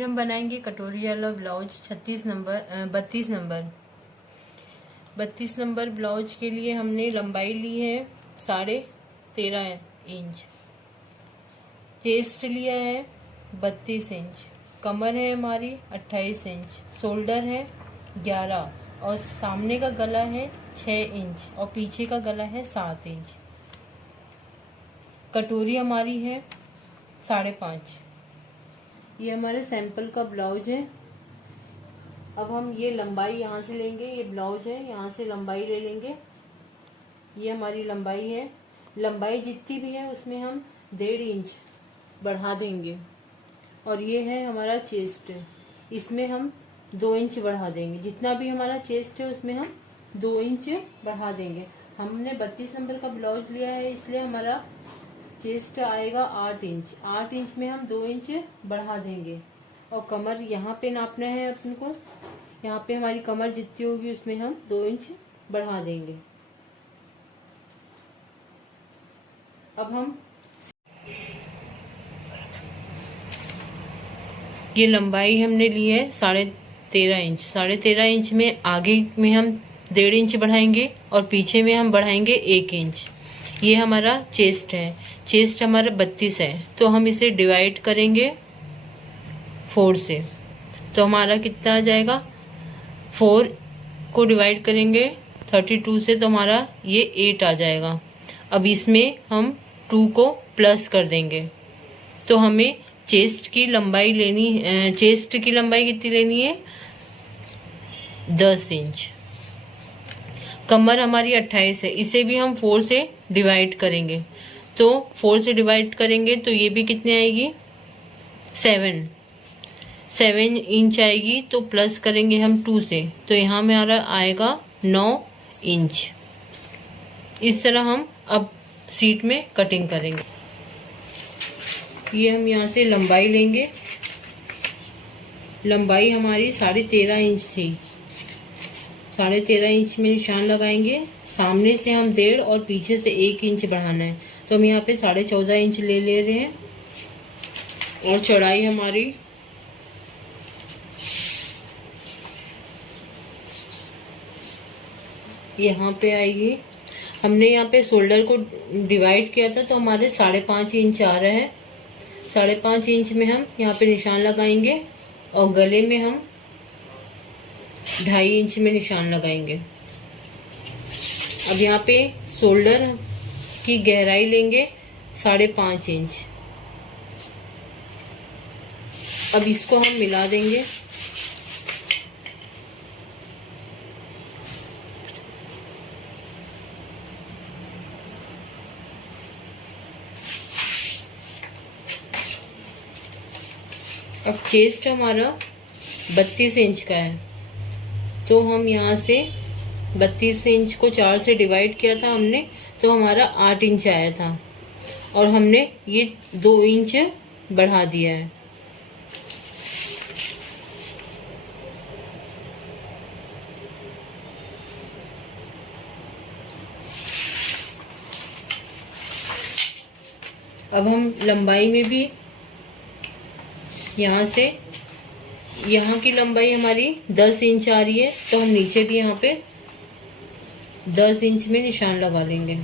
आज हम बनाएंगे कटोरी वाला ब्लाउज 32 नंबर ब्लाउज के लिए हमने लंबाई ली है 13.5 इंच, चेस्ट लिया है 32 इंच, कमर है हमारी 28 इंच, शोल्डर है 11 और सामने का गला है 6 इंच और पीछे का गला है 7 इंच। कटोरी हमारी है 5.5। ये हमारे सैंपल का ब्लाउज है। अब हम ये लंबाई यहाँ से लेंगे, ये ब्लाउज है, यहाँ से लंबाई ले लेंगे। ये हमारी लंबाई है। लंबाई जितनी भी है उसमें हम 1.5 इंच बढ़ा देंगे। और ये है हमारा चेस्ट, इसमें हम 2 इंच बढ़ा देंगे। जितना भी हमारा चेस्ट है उसमें हम 2 इंच बढ़ा देंगे। हमने 32 नंबर का ब्लाउज लिया है, इसलिए हमारा चेस्ट आएगा 8 इंच। 8 इंच में हम 2 इंच बढ़ा देंगे। और कमर यहाँ पे नापना है अपन को, यहाँ पे हमारी कमर जितनी होगी उसमें हम 2 इंच बढ़ा देंगे। अब हम ये लंबाई हमने ली है 13.5 इंच। 13.5 इंच में आगे में हम 1.5 इंच बढ़ाएंगे और पीछे में हम बढ़ाएंगे 1 इंच। ये हमारा चेस्ट है। चेस्ट हमारा 32 है, तो हम इसे डिवाइड करेंगे 4 से। तो हमारा कितना आ जाएगा, 4 को डिवाइड करेंगे 32 से तो हमारा ये 8 आ जाएगा। अब इसमें हम 2 को प्लस कर देंगे। तो हमें चेस्ट की लंबाई कितनी लेनी है, 10 इंच। कमर हमारी 28 है, इसे भी हम 4 से डिवाइड करेंगे। तो 4 से डिवाइड करेंगे तो ये भी कितने आएगी, 7 इंच आएगी। तो प्लस करेंगे हम 2 से, तो यहाँ में हमारा आएगा 9 इंच। इस तरह हम अब सीट में कटिंग करेंगे। ये हम यहाँ से लंबाई लेंगे। लंबाई हमारी 13.5 इंच थी। 13.5 इंच में निशान लगाएंगे। सामने से हम 1.5 और पीछे से 1 इंच बढ़ाना है। तो हम यहाँ पे 14.5 इंच ले रहे हैं। और चौड़ाई हमारी यहाँ पे आएगी। हमने यहाँ पे शोल्डर को डिवाइड किया था तो हमारे 5.5 इंच आ रहा है। 5.5 इंच में हम यहाँ पे निशान लगाएंगे और गले में हम 2.5 इंच में निशान लगाएंगे। अब यहाँ पे शोल्डर की गहराई लेंगे 5.5 इंच। अब इसको हम मिला देंगे। अब चेस्ट हमारा 32 इंच का है, तो हम यहाँ से 32 इंच को 4 से डिवाइड किया था हमने, तो हमारा 8 इंच आया था। और हमने ये 2 इंच बढ़ा दिया है। अब हम लंबाई में भी यहाँ से, यहाँ की लंबाई हमारी 10 इंच आ रही है, तो हम नीचे भी यहाँ पे 10 इंच में निशान लगा देंगे।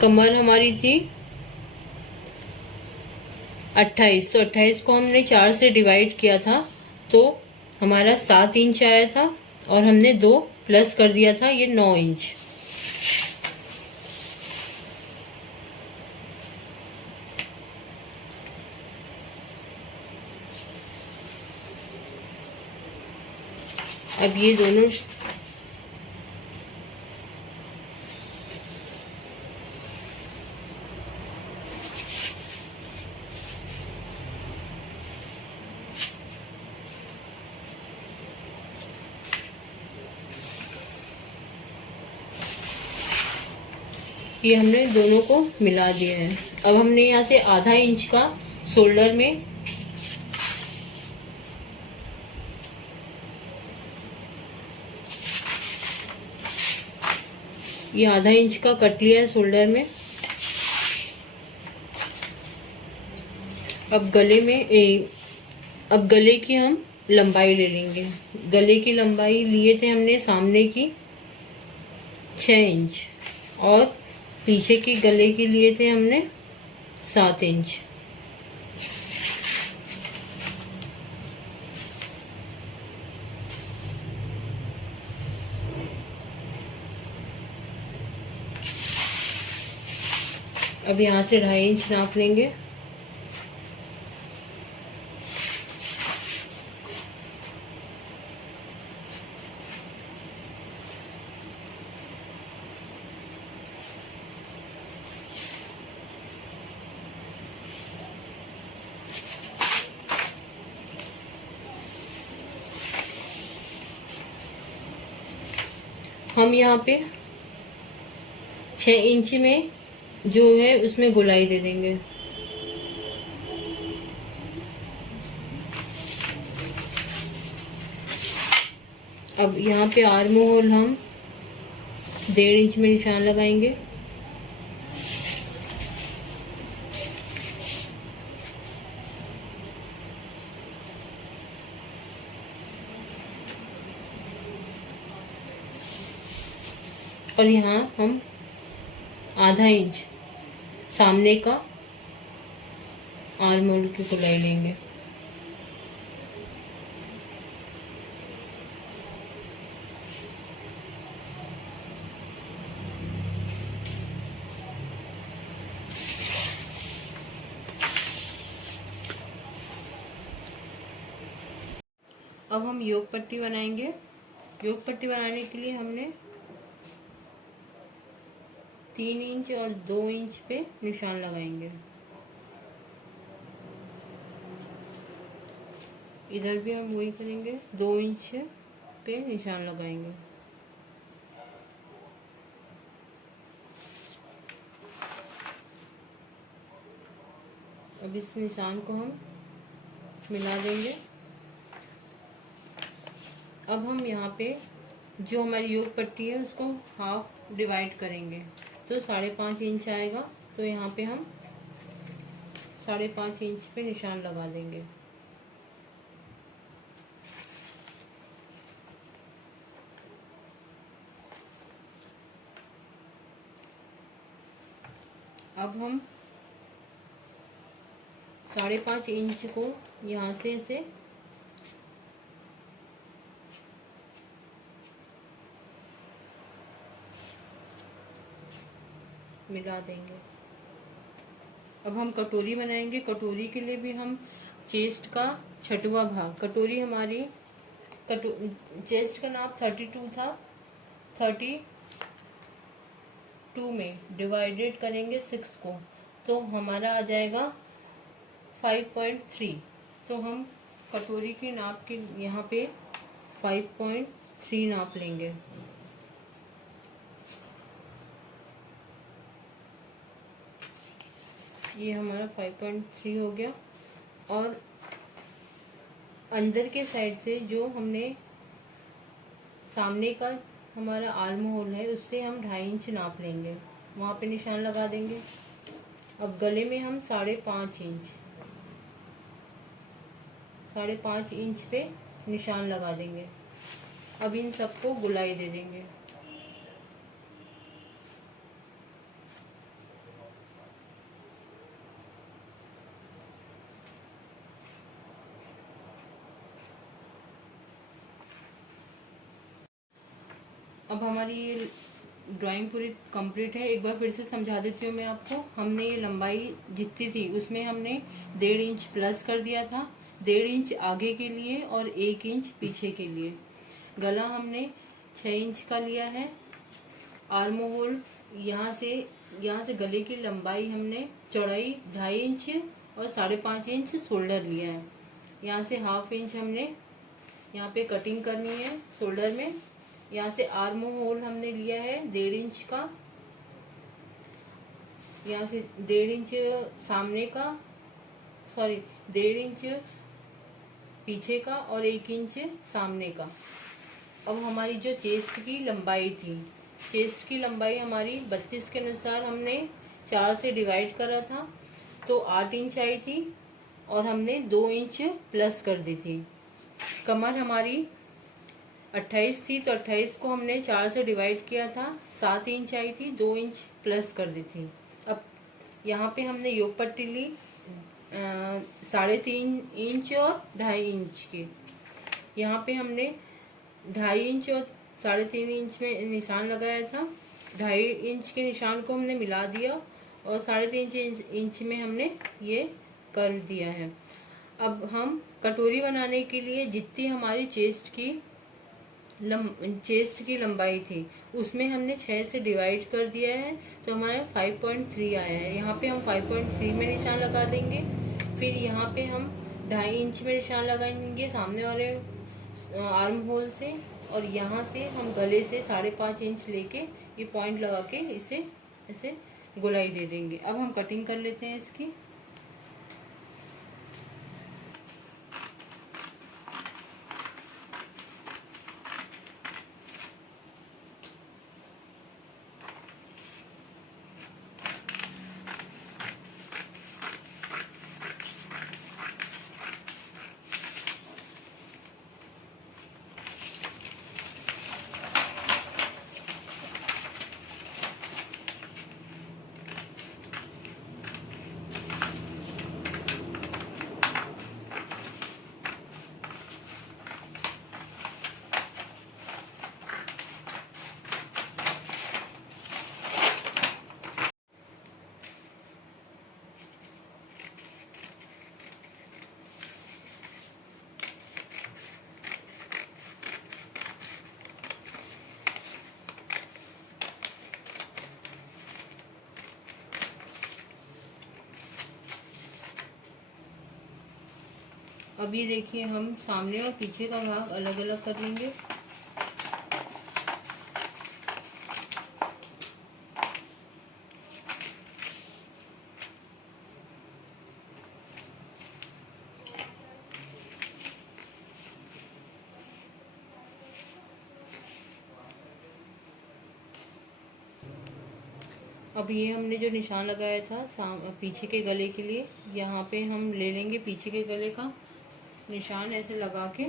कमर हमारी थी 28, तो 28 को हमने 4 से डिवाइड किया था तो हमारा 7 इंच आया था और हमने 2 प्लस कर दिया था, ये 9 इंच। अब ये दोनों ये हमने दोनों को मिला दिया है। अब हमने यहाँ से 1/2 इंच का शोल्डर में ये 1/2 इंच का कट लिया है शोल्डर में। अब गले में अब गले की हम लंबाई ले लेंगे। गले की लंबाई लिए थे हमने सामने की 6 इंच और पीछे की गले की लिए थे हमने 7 इंच। अब यहाँ से 2.5 इंच नाप लेंगे। हम यहाँ पे 6 इंच में जो है उसमें गोलाई दे देंगे। अब यहाँ पे आर्म होल हम 1.5 इंच में निशान लगाएंगे। और यहाँ हम आधा इंच सामने का आर्म होल की गोलाई लेंगे। अब हम योग पट्टी बनाएंगे। योग पट्टी बनाने के लिए हमने 3 इंच और 2 इंच पे निशान लगाएंगे। इधर भी हम वही करेंगे, 2 इंच पे निशान लगाएंगे। अब इस निशान को हम मिला देंगे। अब हम यहाँ पे जो हमारी योग पट्टी है उसको हाफ डिवाइड करेंगे तो 5.5 इंच आएगा। तो यहाँ पे हम 5.5 इंच पे निशान लगा देंगे। अब हम 5.5 इंच को यहाँ से ऐसे मिला देंगे। अब हम कटोरी बनाएंगे। कटोरी के लिए भी हम चेस्ट का 6वां भाग, कटोरी हमारी चेस्ट का नाप 32 था, 32 में डिवाइडेड करेंगे 6 को तो हमारा आ जाएगा 5.3। तो हम कटोरी की नाप के यहाँ पे 5.3 नाप लेंगे। ये हमारा 5.3 हो गया। और अंदर के साइड से जो हमने सामने का हमारा आर्म होल है उससे हम 2.5 इंच नाप लेंगे, वहाँ पे निशान लगा देंगे। अब गले में हम 5.5 इंच 5.5 इंच पे निशान लगा देंगे। अब इन सबको गोलाई दे देंगे। अब हमारी ये ड्राइंग पूरी कंप्लीट है। एक बार फिर से समझा देती हूँ मैं आपको। हमने ये लंबाई जितनी थी उसमें हमने 1.5 इंच प्लस कर दिया था, 1.5 इंच आगे के लिए और 1 इंच पीछे के लिए। गला हमने 6 इंच का लिया है। आर्म होल यहाँ से गले की लंबाई हमने चौड़ाई 2.5 इंच और 5.5 इंच शोल्डर लिया है। यहाँ से 1/2 इंच हमने यहाँ पे कटिंग करनी है शोल्डर में। यहाँ से आर्म होल हमने लिया है 1.5 इंच का, यहाँ से 1.5 इंच सामने का, 1.5 इंच पीछे का और 1 इंच सामने का। अब हमारी जो चेस्ट की लंबाई थी, चेस्ट की लंबाई हमारी 32 के अनुसार हमने 4 से डिवाइड करा था तो 8 इंच आई थी। और हमने 2 इंच प्लस कर दी थी। कमर हमारी 28 थी, तो 28 को हमने 4 से डिवाइड किया था, 7 इंच आई थी, 2 इंच प्लस कर दी थी। अब यहाँ पे हमने योग पट्टी ली 3.5 इंच और 2.5 इंच की। यहाँ पे हमने 2.5 इंच और 3.5 इंच में निशान लगाया था। 2.5 इंच के निशान को हमने मिला दिया और 3.5 इंच में हमने ये कर दिया है। अब हम कटोरी बनाने के लिए जितनी हमारी चेस्ट की लंबाई थी उसमें हमने 6 से डिवाइड कर दिया है, तो हमारा 5.3 आया है। यहाँ पे हम 5.3 में निशान लगा देंगे। फिर यहाँ पे हम 2.5 इंच में निशान लगाएंगे सामने वाले आर्म होल से, और यहाँ से हम गले से 5.5 इंच लेके ये पॉइंट लगा के इसे ऐसे गोलाई दे देंगे। अब हम कटिंग कर लेते हैं इसकी। अब ये देखिए हम सामने और पीछे का भाग अलग अलग कर लेंगे। अब ये हमने जो निशान लगाया था पीछे के गले के लिए, यहाँ पे हम ले लेंगे पीछे के गले का निशान ऐसे लगा के।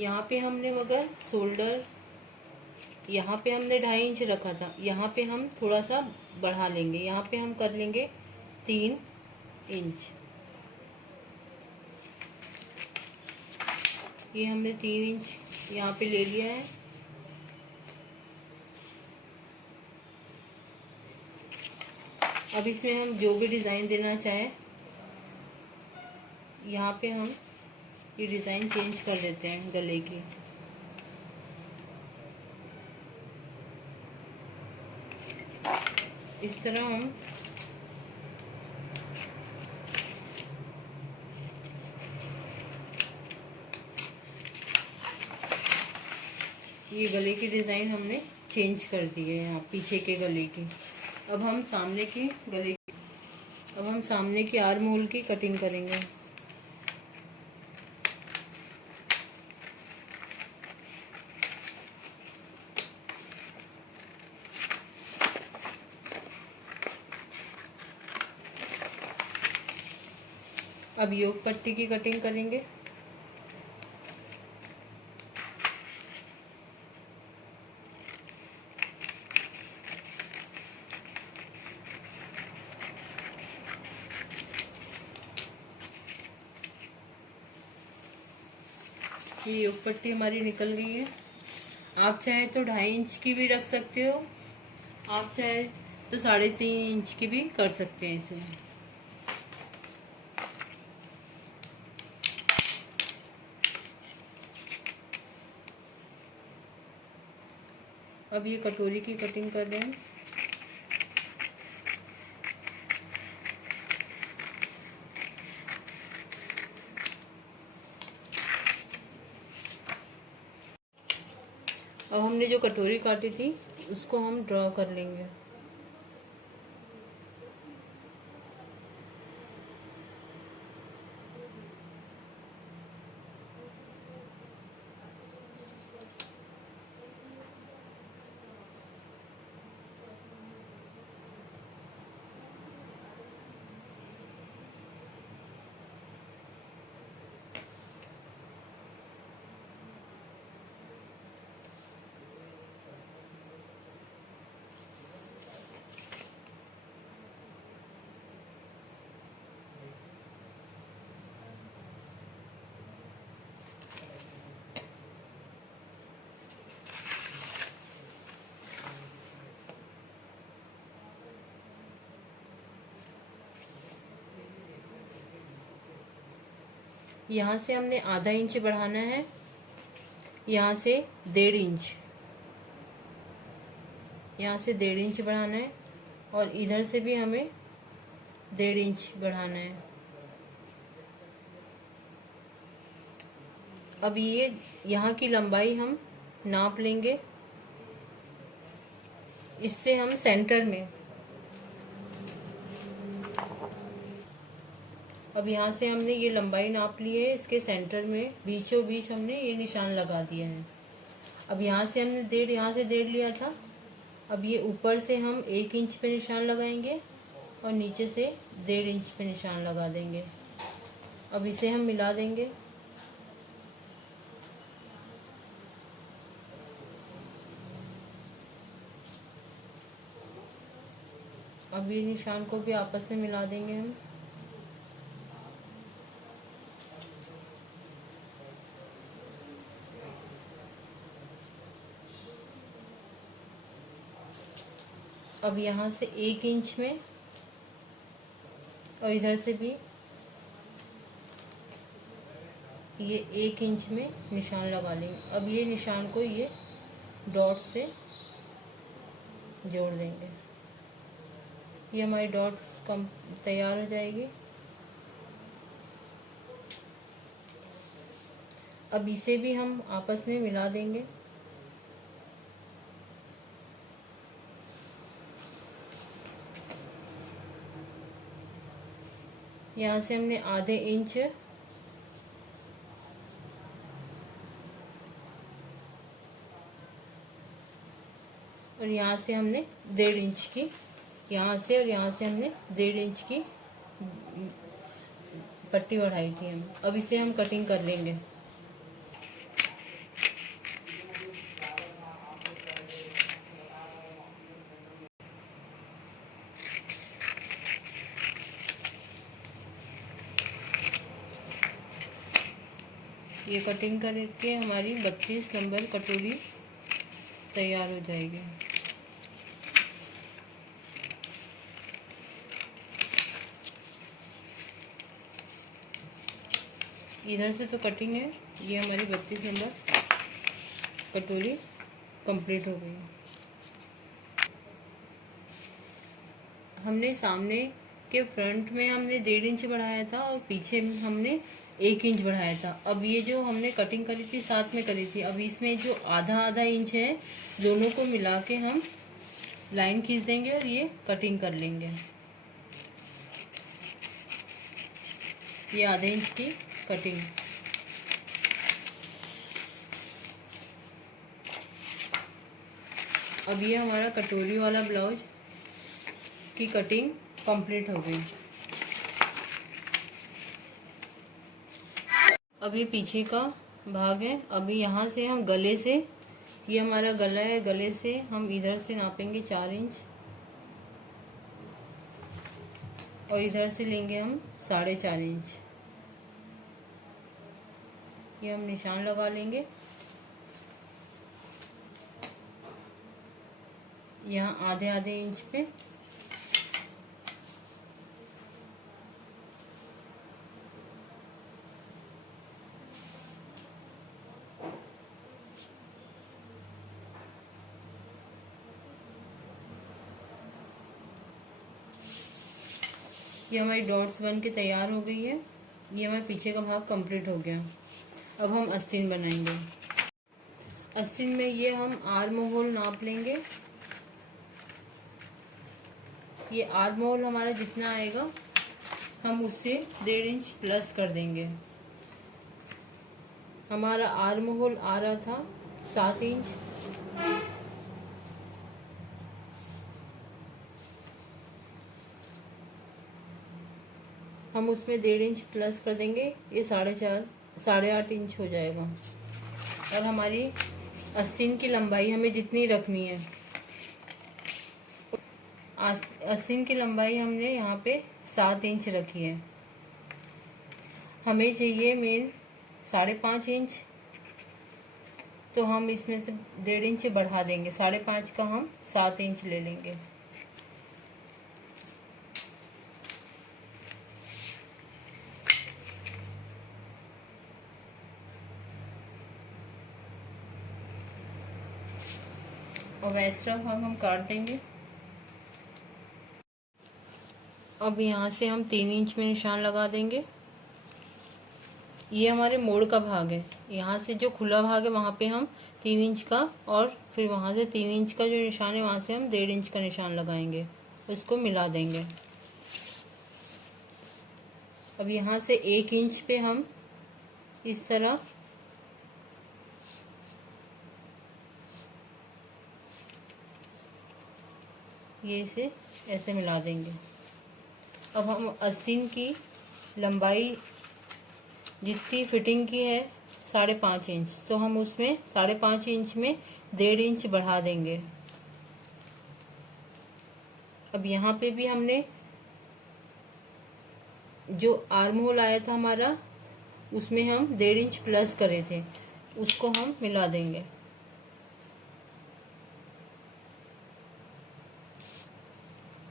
यहाँ पे हमने मगर शोल्डर यहाँ पे हमने 2.5 इंच रखा था, यहाँ पे हम थोड़ा सा बढ़ा लेंगे। यहाँ पे हम कर लेंगे 3 इंच। ये हमने 3 इंच यहाँ पे ले लिया है। अब इसमें हम जो भी डिज़ाइन देना चाहे, यहाँ पे हम ये डिज़ाइन चेंज कर देते हैं गले की। इस तरह हम ये गले की डिज़ाइन हमने चेंज कर दी है यहाँ पीछे के गले की। अब हम सामने की आर्म होल की कटिंग करेंगे। अब योग पट्टी की कटिंग करेंगे। ये योग पट्टी हमारी निकल गई है। आप चाहे तो 2.5 इंच की भी रख सकते हो, आप चाहे तो 3.5 इंच की भी कर सकते हैं इसे। अब ये कटोरी की कटिंग कर रहे हैं। अब हमने जो कटोरी काटी थी उसको हम ड्रॉ कर लेंगे। यहाँ से हमने आधा इंच बढ़ाना है, यहाँ से 1.5 इंच, यहाँ से 1.5 इंच बढ़ाना है और इधर से भी हमें 1.5 इंच बढ़ाना है। अब ये यहाँ की लंबाई हम नाप लेंगे, इससे हम सेंटर में, अब यहाँ से हमने ये लंबाई नाप ली है, इसके सेंटर में बीचों बीच हमने ये निशान लगा दिया है। अब यहाँ से हमने 1.5, यहाँ से 1.5 लिया था, अब ये ऊपर से हम 1 इंच पे निशान लगाएंगे और नीचे से 1.5 इंच पे निशान लगा देंगे। अब इसे हम मिला देंगे। अब ये निशान को भी आपस में मिला देंगे हम। अब यहाँ से 1 इंच में और इधर से भी ये 1 इंच में निशान लगा लेंगे। अब ये निशान को ये डॉट से जोड़ देंगे। ये हमारी डॉट्स कम तैयार हो जाएगी। अब इसे भी हम आपस में मिला देंगे। यहाँ से हमने आधे इंच और यहाँ से हमने 1.5 इंच की, यहाँ से और यहाँ से हमने 1.5 इंच की पट्टी बढ़ाई थी हम। अब इसे हम कटिंग कर लेंगे। ये कटिंग करके हमारी 32 नंबर कटोरी तैयार हो जाएगी। इधर से तो कटिंग है, ये हमारी 32 नंबर कटोरी कंप्लीट हो गई। हमने सामने के फ्रंट में हमने 1.5 इंच बढ़ाया था और पीछे हमने 1 इंच बढ़ाया था। अब ये जो हमने कटिंग करी थी साथ में करी थी, अब इसमें जो आधा आधा इंच है दोनों को मिला के हम लाइन खींच देंगे और ये कटिंग कर लेंगे। ये आधे इंच की कटिंग। अब ये हमारा कटोरी वाला ब्लाउज की कटिंग कंप्लीट हो गई। अब ये पीछे का भाग है। अभी यहाँ से हम गले से, ये हमारा गला है, गले से हम इधर से नापेंगे 4 इंच और इधर से लेंगे हम 4.5 इंच। ये हम निशान लगा लेंगे। यहाँ आधे आधे इंच पे ये हमारी डॉट्स बन के तैयार हो गई है। ये हमारे पीछे का भाग कंप्लीट हो गया। अब हम आस्तीन बनाएंगे। आस्तीन में ये हम आर्म होल नाप लेंगे। ये आर्म होल हमारा जितना आएगा हम उससे 1.5 इंच प्लस कर देंगे। हमारा आर्म होल आ रहा था 7 इंच, हम उसमें 1.5 इंच प्लस कर देंगे। ये 8.5 इंच हो जाएगा। और हमारी आस्तीन की लंबाई हमें जितनी रखनी है, आस्तीन की लंबाई हमने यहाँ पे 7 इंच रखी है। हमें चाहिए मेन 5.5 इंच, तो हम इसमें से 1.5 इंच बढ़ा देंगे। 5.5 का हम 7 इंच ले लेंगे। और एक्स्ट्रा भाग हम काट देंगे। अब यहाँ से हम 3 इंच में निशान लगा देंगे। ये हमारे मोड़ का भाग है, यहाँ से जो खुला भाग है वहाँ पे हम 3 इंच का, और फिर वहाँ से 3 इंच का जो निशान है वहाँ से हम 1.5 इंच का निशान लगाएंगे, उसको मिला देंगे। अब यहाँ से 1 इंच पे हम इस तरह ये इसे ऐसे मिला देंगे। अब हम आस्तीन की लंबाई जितनी फिटिंग की है 5.5 इंच, तो हम उसमें 5.5 इंच में 1.5 इंच बढ़ा देंगे। अब यहाँ पे भी हमने जो आर्म होल आया था हमारा, उसमें हम 1.5 इंच प्लस करे थे, उसको हम मिला देंगे।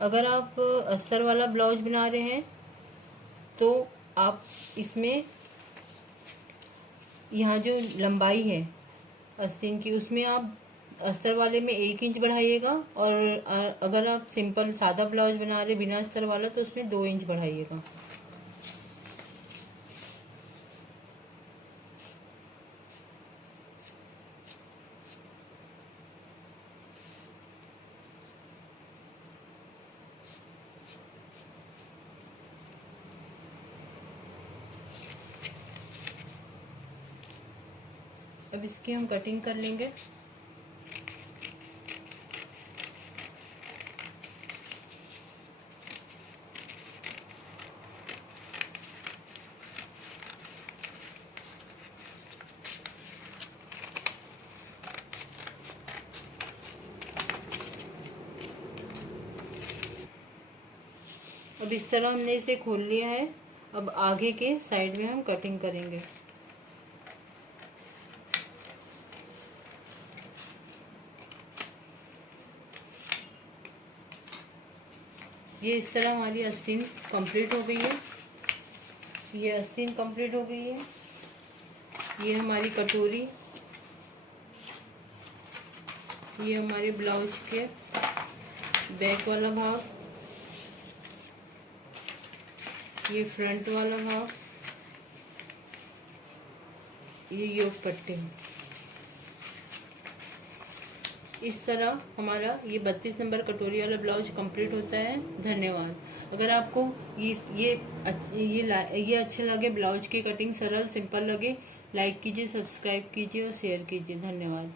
अगर आप अस्तर वाला ब्लाउज बना रहे हैं तो आप इसमें यहाँ जो लंबाई है आस्तीन की, उसमें आप अस्तर वाले में 1 इंच बढ़ाइएगा, और अगर आप सिंपल सादा ब्लाउज बना रहे बिना अस्तर वाला तो उसमें 2 इंच बढ़ाइएगा। अब इसकी हम कटिंग कर लेंगे। अब इस तरह हमने इसे खोल लिया है। अब आगे के साइड में हम कटिंग करेंगे। ये इस तरह हमारी आस्तीन कंप्लीट हो गई है। ये आस्तीन कंप्लीट हो गई है। ये हमारी कटोरी, ये हमारे ब्लाउज के बैक वाला भाग, ये फ्रंट वाला भाग, ये योक पट्टी। इस तरह हमारा ये 32 नंबर कटोरी वाला ब्लाउज कंप्लीट होता है। धन्यवाद। अगर आपको ये अच्छे लगे, ब्लाउज की कटिंग सरल सिंपल लगे, लाइक कीजिए, सब्सक्राइब कीजिए और शेयर कीजिए। धन्यवाद।